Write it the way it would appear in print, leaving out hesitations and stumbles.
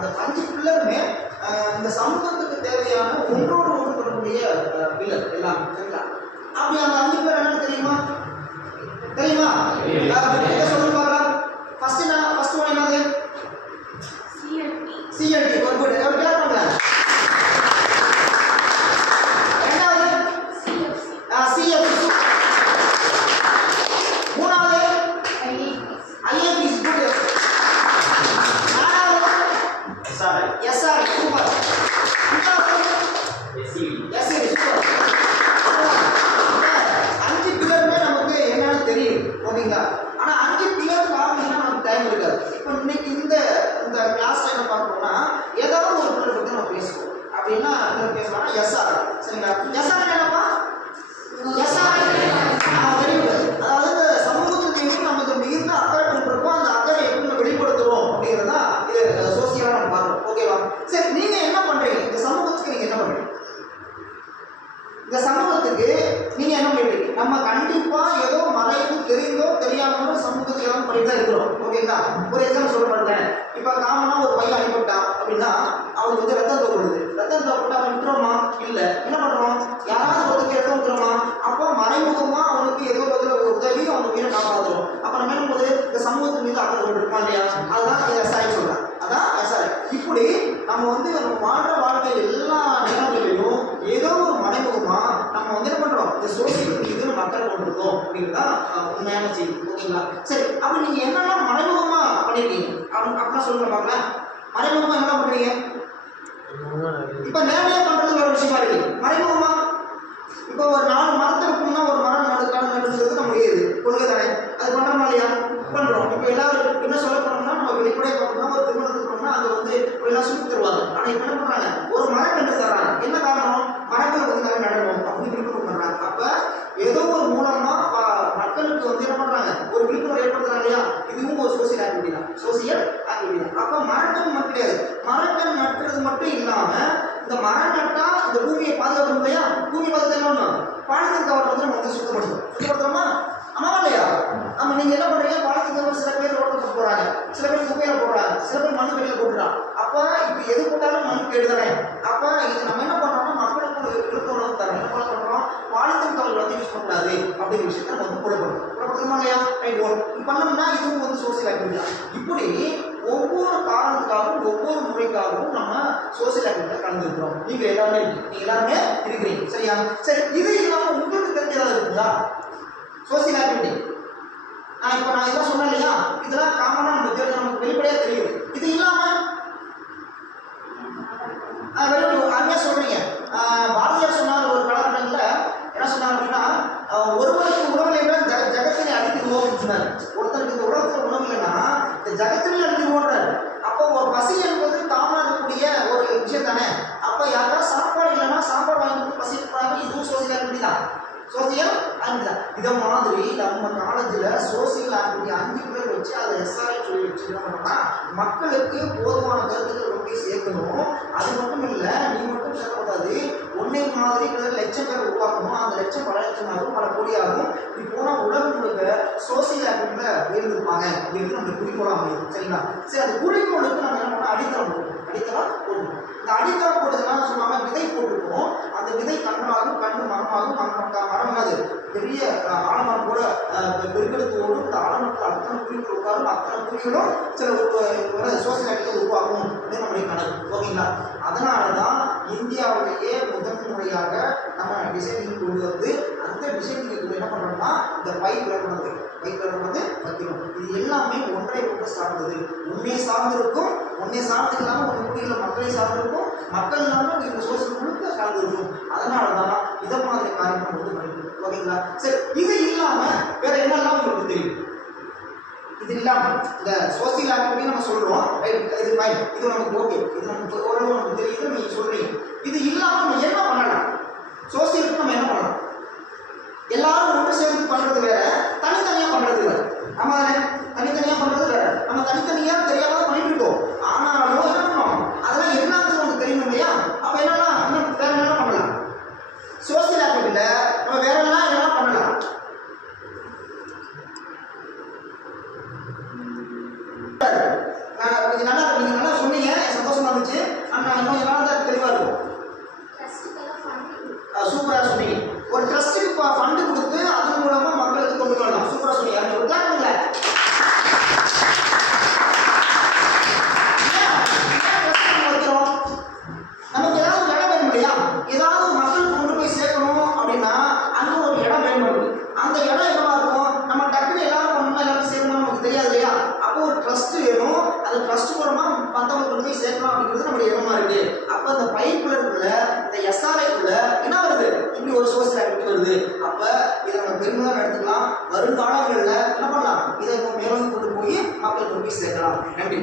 அந்த 5 பில்லருமே இந்த சமூகத்துக்கு தேவையான ஒன்றோடு ஒன்று தொடர்புடைய பில்லர் எல்லாம். சரிங்களா? அப்படி அந்த 5 பில்லர் என்னன்னு தெரியுமா? சொல்லுங்க பார்க்கலாம். ஃபர்ஸ்ட் ஒன் என்னது? CLT. ஒரு குட். எவ்வளவு கிளியர் பண்ணல? ரெண்டாவது CFC. மூணாவது IAP. குட். நாலாவது SR. சூப்பர். SCD. சூப்பர். 5 பில்லருமே நமக்கு என்னன்னு தெரியும். ஓகேங்களா? ஆனா 5 பில்லர் பார்க்கணும்னா நமக்கு டைம் இருக்காது. இப்போ இன்னைக்கு இந்த கிளாஸ் என்ன பார்க்கணும்னா ஏதாவது ஒரு பில்லர் பத்தி நம்ம பேசுவோம். அப்படின்னா பேசலாம் SR. சரிங்களா? SR என்னப்பா? SR very good. அதாவது இந்த சமூகத்துக்கு மீது நமக்கு மிகுந்த அக்கறை கொண்டிருக்கோம். அந்த அக்கறை எப்படி வெளிப்படுத்துறோம் அப்படிங்கிறதா இது சோசியலா நம்ம பார்க்கணும். ஓகேவா? சரி, நீங்க என்ன பண்றீங்க? இந்த சமூகத்துக்கு நீங்க என்ன பண்றீங்க? இந்த சமூகத்துக்கு நீங்க என்ன பண்ணிட்டு? நம்ம கண்டிப்பா ஏதோ மறைந்து தெரிந்தோ தெரியாமலோ சமூகத்துக்கு ஏதாவது பண்ணிட்டு தான் இருக்கிறோம். ஓகேங்களா? ஒரு எக்ஸாம்பிள் சொல்ல மாட்டேன். இப்ப காமனா ஒரு பையன் அடிபட்டான் அப்படின்னா அவனுக்கு வந்து ரத்தம் தேவைப்படுது. ரத்தம் தேவைப்பட்டு அவன் விட்டுறோமா? இல்ல. என்ன பண்றோம்? யாராவது ஒருத்தருக்கு ரத்தம் விட்டுறோமா? அப்போ மறைமுகமா அவனுக்கு ஏதோ ஒரு உதவி அவனுக்கு உயிரை காப்பாற்றுறோம். அப்ப நம்ம என்ன போது இந்த சமூகத்து மீது அக்கறை கொண்டிருக்கோம் இல்லையா? அதுதான் SI சொல்றேன். அதான் SI. இப்படி நம்ம வந்து நம்ம வாழ்ற வாழ்க்கையில் எல்லா நேரங்களிலும் ஏதோ ஒரு மறைமுகமா நம்ம வந்து என்ன பண்றோம்? இந்த சோசியல் மீது நம்ம அக்கறை கொண்டிருக்கோம் அப்படிங்கிறதான் உண்மையான செய்தி. ஓகேங்களா? சரி, அப்ப நீங்க என்னெல்லாம் மறைமுகமா பண்ணிருக்கீங்க அப்படின்னா சொல்லுங்க பார்க்கலாம். மறைமுகமா என்ன பண்றீங்க? இப்ப நேரடியா பண்றது ஒரு விஷயமா இருக்கு. மறைமுகமா இப்போ ஒரு 4 மரத்தை இருக்கும்னா ஒரு மரம் நடுறது நம்ம முடியாது. கொள்கை தானே. அது பண்றோமா இல்லையா? பண்றோம். இப்போ எல்லாரும் என்ன சொல்ல போனோம்னா நம்ம வெளிப்படையா பார்த்தோம்னா ஒரு திருமணத்துக்கு போனோம்னா அது வந்து எல்லாம் சுற்றி தருவாங்க. ஆனா இப்ப என்ன பண்றாங்க? ஒரு மரம் கண்டு தர்றாங்க. என்ன காரணம்? மரங்கள் வந்து நிறைய நடணும் அப்படின்னு விழிப்புணர்வு பண்றாங்க. அப்ப ஏதோ ஒரு மூலமா மக்களுக்கு வந்து என்ன பண்றாங்க? ஒரு விழிப்புணர்வு ஏற்படுத்துறாங்க இல்லையா? இதுவும் ஒரு சோசியல் ஆக்டிவிட்டி தான். அப்ப மரங்கள் மட்டும் கிடையாது. மரங்கள் நட்டுறது மட்டும் இல்லாம இந்த மரம் நட்டா இந்த பூமியை பாதுகாக்கணும் இல்லையா? பூமி பாதுகாத்து என்ன பண்ணணும்? பாலித்தீன் கவர் வந்து நம்ம வந்து சுத்தப்படுத்துறோமா? ஆமா இல்லையா? நம்ம நீங்க என்ன பண்றீங்க? பாலித்தீன் கவர் சில பேர் ரோட்ல போடுறாங்க, சில பேர் குப்பையில போடுறாங்க, சில பேர் மண்ணு வெளியில போட்டுறாங்க. அப்ப இப்ப எது போட்டாலும் மண்ணு கேடுதானே. அப்ப இது நம்ம என்ன பண்றோம்னா மக்களுக்கு ஒரு விழிப்புணர்வு தரோம். என்ன பண்றோம்? பாலித்தீன் கவர் வந்து யூஸ் பண்ணக்கூடாது அப்படிங்கிற விஷயத்தை நம்ம வந்து புலப்படுத்துறோம் இல்லையா? ரைட். இது பண்ணோம்னா இதுவும் வந்து சோசியல் ஆக்டிவிட்டி. இப்படி ஒவ்வொரு காரணத்துக்காகவும் ஒவ்வொரு முறைக்காகவும் நம்ம சோசியல் ஆக்டிவிட்டியில் கலந்துருக்கிறோம். நீங்க எல்லாருமே இருக்கிறீங்க. சரியா? சரி, இது இல்லாம உங்களுக்கு தெரிஞ்சதாக இருக்குங்களா சோசியல் ஆக்டிவிட்டி? நான் இதெல்லாம் சொன்னேன் இல்லையா? இதெல்லாம் காமனா நமக்கு வெளிப்படையா தெரியும். இது இல்லாம அருமையா சொல்றீங்க. பாரதியார் சொன்னார் ஒரு காலகட்டத்தில் என்ன சொன்னார் அப்படின்னா, ஒருவருக்கு உணவு இல்லைன்னா ஜகத்தினை அழித்துவோம் சொன்னார். ஒருத்தருக்கு இந்த உலகத்தில் உணவு இல்லைன்னா இந்த ஜகத்தினை அழித்துவோன்றார். அப்போ ஒரு பசி என்பது காமனா இருக்கக்கூடிய ஒரு விஷயம் தானே. அப்ப யாராவது சாப்பாடு இல்லைன்னா சாப்பாடு வாங்கி கொடுத்து பசி இருக்கிறாங்க. இதுவும் சோசியல் ஆக்டிவிட்டி தான். Social activity. இதை மாதிரி நம்ம காலேஜில் சோசியல் ஆக்டிவிட்டி 5 பேர் வச்சு அதை SRI சொல்லி வச்சு என்ன பண்ணோம்னா மக்களுக்கு போதுமான கருத்துக்கள் கொண்டு சேர்க்கணும். அது மட்டும் இல்லை, நீ மட்டும் சேர்க்கக்கூடாது. ஒன்னே மாதிரி லட்சம் பேர் உருவாக்கணும். அந்த லட்சம் பல லட்சம் ஆகும், பல கோடி ஆகும். இப்படி போனால் உலகம் முழுக்க சோசியல் ஆக்டிவிட்டியில் உயர்ந்திருப்பாங்க அப்படின்றது நம்ம குறிக்கோளாக அமையும். சரிங்களா? சரி, அந்த குறிக்கோளுக்கு நம்ம என்ன பண்ணோம்? அடித்தளம் போடணும். இந்த அடித்தளம் போட்டதுனால சொன்னாங்க விதை போட்டுருக்கோம். அந்த விதை கண்ணாகும், கண்ணு மரமாகும், மரமாகாது. பெரிய ஆலமரம் கூட பெருக்கெடுத்து ஓடும். இந்த ஆலமரத்தில் அத்தனை குருவிகள் உட்காரும். அத்தனை குருவிகளும் சில சோசியல் ஆக்டிவிட்டி உருவாகும் அப்படின்னு நம்முடைய கணக்கு. ஓகேங்களா? அதனால தான் இந்தியாவிலேயே முதன் முறையாக நம்ம டிசைனிங் கொண்டு வந்து அந்த டிசைனிங் என்ன பண்ணுறோம்னா இந்த பைப் வந்து வைக்கணும். இது எல்லாமே ஒன்றை சார்ந்தது. உன்னை சார்ந்திருக்கும், உன்னை சார்ந்து இல்லாமல் உன் குடியில் மக்களை சார்ந்திருக்கும், மக்கள் இல்லாமல் இந்த சோசியல் முழுக்க சார்ந்திருக்கும். அதனால தான் இதை மாதிரி காரியம் வந்து பண்ணிக்கணும். ஓகேங்களா? சரி, இது இல்லாம வேற என்னெல்லாம் உங்களுக்கு தெரியும்? இது இல்லாம இந்த சோசியல் ஆக்டிவிட்டி நம்ம சொல்றோம். இது ஃபைன், இது நமக்கு ஓகே, இது நமக்கு ஓரளவு நமக்கு தெரியுது, நீங்க சொல்றீங்க. இது இல்லாம நம்ம என்ன பண்ணலாம்? சோசியலுக்கு நம்ம என்ன பண்ணலாம்? எல்லாரும் ஒன்று சேர்ந்து பண்றது வேற, தனித்தனியா பண்றது வேற. நம்ம தனித்தனியா பண்றது வேற. நம்ம தனித்தனியா தெரியாம பண்ணிட்டு இருக்கோம். ஆனாலும் என்ன பண்ணணும்? அதெல்லாம் என்னன்னு நமக்கு தெரியணும் இல்லையா? அப்ப என்னன்னா வேற என்ன பண்ணலாம்? சோசியல் ஆக்டிவிட்டியில நம்ம வேற என்ன பண்ணலாம்? நீங்க நல்லா சொன்னீங்க, சந்தோஷம். சேர்க்கலாம் அப்படிங்கிறது நம்முடைய எண்ணமா இருக்கு. அப்ப அந்த பயிர்க்குள்ள இருக்குள்ள இந்த எஸ்ஆர்ஐக்குள்ள என்ன வருது, இப்படி ஒரு சோசியல் ஆக்டிவிட்டி வருது. அப்ப இதை நம்ம பெருமையாக எடுத்துக்கலாம். வருங்காலங்களில் என்ன பண்ணலாம், இதை மேலும் கொண்டு போய் மக்கள் கொண்டு போய் சேர்க்கலாம். நன்றி.